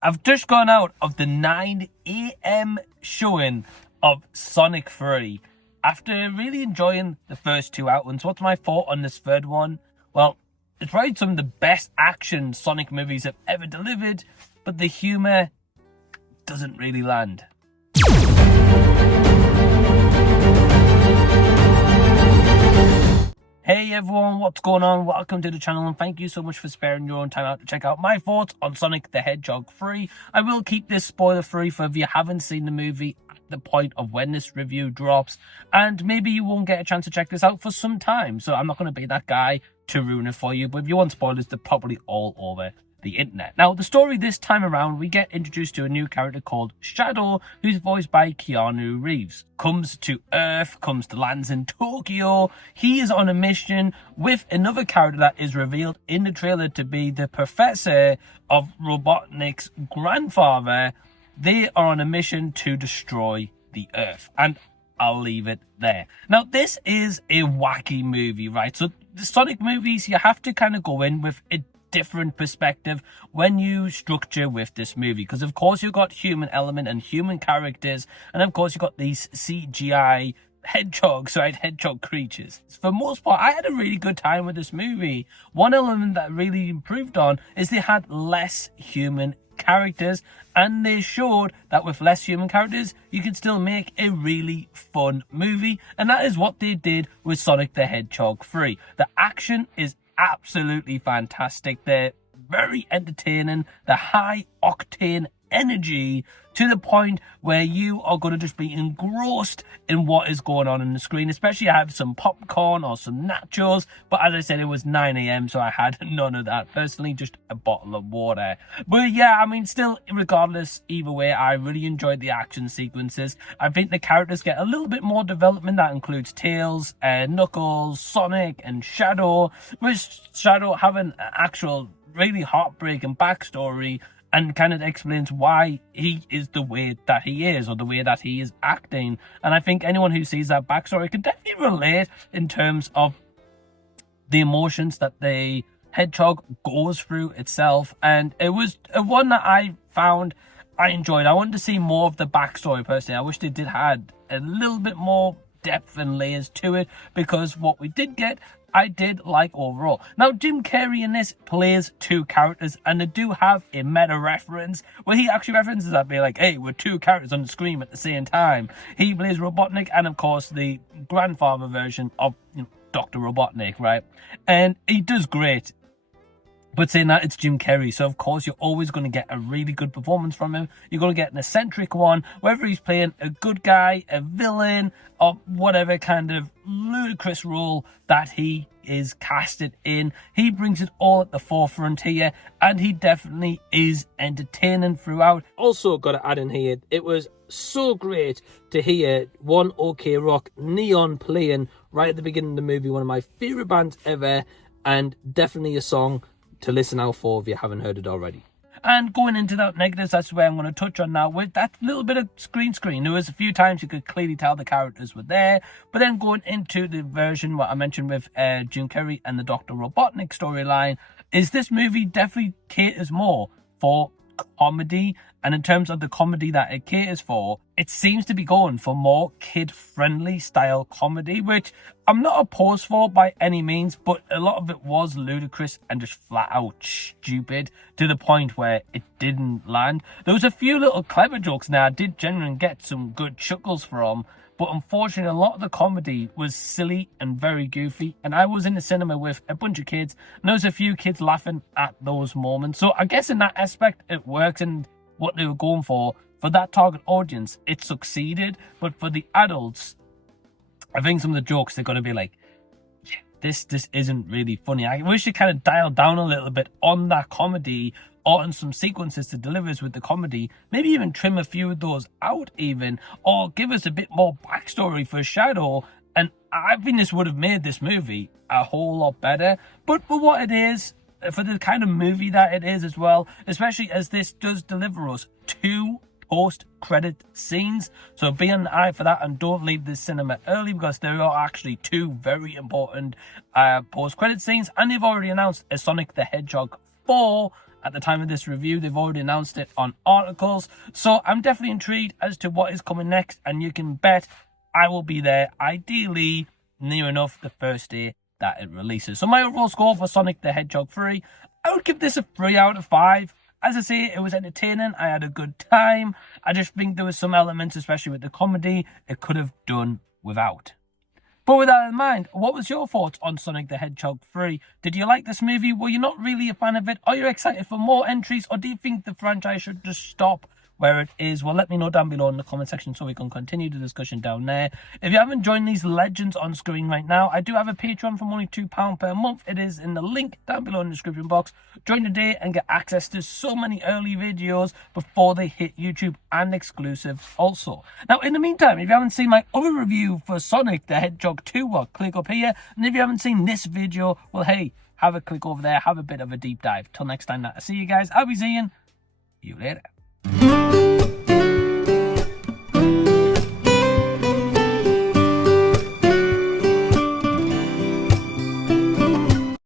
I've just gone out of the 9 a.m. showing of Sonic 3 after really enjoying the first two outings. What's my thought on this third one? Well, it's probably some of the best action Sonic movies have ever delivered, but the humour doesn't really land. Hey everyone, what's going on? Welcome to the channel and thank you so much for sparing your own time out to check out my thoughts on Sonic the Hedgehog 3. I will keep this spoiler free for if you haven't seen the movie at the point of when this review drops, and maybe you won't get a chance to check this out for some time, so I'm not going to be that guy to ruin it for you, but if you want spoilers, they're probably all over the internet. Now, the story this time around, we get introduced to a new character called Shadow, who's voiced by Keanu Reeves. Comes to Earth, lands in Tokyo. He is on a mission with another character that is revealed in the trailer to be the professor of Robotnik's grandfather. They are on a mission to destroy the Earth, and I'll leave it there. Now, this is a wacky movie, right? So the Sonic movies, you have to kind of go in with a different perspective when you structure with this movie, because of course you've got human element and human characters, and of course you've got these CGI hedgehog creatures. For the most part, I had a really good time with this movie. One element that really improved on is they had less human characters, and they showed that with less human characters you can still make a really fun movie, and that is what they did with Sonic the Hedgehog 3. The action is absolutely fantastic. They're very entertaining. The high octane energy to the point where you are going to just be engrossed in what is going on the screen, especially have some popcorn or some nachos. But as I said, it was 9 a.m, so I had none of that personally, just a bottle of water. But yeah, I mean, still, regardless, either way, I really enjoyed the action sequences. I think the characters get a little bit more development. That includes Tails, Knuckles, Sonic, and Shadow, with Shadow having an actual really heartbreaking backstory and kind of explains why he is the way that he is, or the way that he is acting. And I think anyone who sees that backstory can definitely relate in terms of the emotions that the hedgehog goes through itself. And it was one that I found I enjoyed. I wanted to see more of the backstory personally. I wish they did had a little bit more depth and layers to it, because what we did get, I did like overall. Now, Jim Carrey in this plays two characters, and they do have a meta reference where he actually references that, being like, hey, we're two characters on the screen at the same time. He plays Robotnik and, of course, the grandfather version of Dr. Robotnik, right? And he does great. But saying that, it's Jim Carrey, so of course you're always going to get a really good performance from him. You're going to get an eccentric one, whether he's playing a good guy, a villain, or whatever kind of ludicrous role that he is casted in. He brings it all at the forefront here, and he definitely is entertaining throughout. Also, got to add in here, it was so great to hear One OK Rock Neon playing right at the beginning of the movie. One of my favourite bands ever, and definitely a song to listen out for if you haven't heard it already. And going into that negatives, that's where I'm going to touch on now, with that little bit of screen. There was a few times you could clearly tell the characters were there, but then going into the version what I mentioned with Jim Carrey and the Dr. Robotnik storyline, is this movie definitely caters more for comedy. And in terms of the comedy that it caters for, it seems to be going for more kid-friendly style comedy, which I'm not opposed for by any means, but a lot of it was ludicrous and just flat out stupid to the point where it didn't land. There was a few little clever jokes now I did genuinely get some good chuckles from, but unfortunately a lot of the comedy was silly and very goofy, and I was in the cinema with a bunch of kids, and there was a few kids laughing at those moments. So I guess in that aspect it works, and what they were going for that target audience, it succeeded. But for the adults, I think some of the jokes, they're going to be like, yeah, this isn't really funny. I wish they kind of dialed down a little bit on that comedy, or on some sequences to deliver us with the comedy. Maybe even trim a few of those out even, or give us a bit more backstory for Shadow. And I think this would have made this movie a whole lot better. But for what it is, for the kind of movie that it is as well, especially as this does deliver us two post-credit scenes, so be on the eye for that, and don't leave the cinema early, because there are actually two very important post-credit scenes, and they've already announced a Sonic the Hedgehog 4 at the time of this review. They've already announced it on articles. So I'm definitely intrigued as to what is coming next. And you can bet I will be there, ideally near enough the first day that it releases. So my overall score for Sonic the Hedgehog 3, I would give this a 3 out of 5. As I say, it was entertaining. I had a good time. I just think there was some elements, especially with the comedy, it could have done without. But with that in mind, what was your thoughts on Sonic the Hedgehog 3? Did you like this movie? Were you not really a fan of it? Are you excited for more entries? Or do you think the franchise should just stop where it is? Well, let me know down below in the comment section so we can continue the discussion down there. If you haven't joined these legends on screen right now, I do have a Patreon from only £2 per month. It is in the link down below in the description box. Join today and get access to so many early videos before they hit YouTube, and exclusive also. Now, in the meantime, if you haven't seen my other review for Sonic the Hedgehog 2, well, click up here. And if you haven't seen this video, well, hey, have a click over there, have a bit of a deep dive. Till next time, I see you guys. I'll be seeing you later.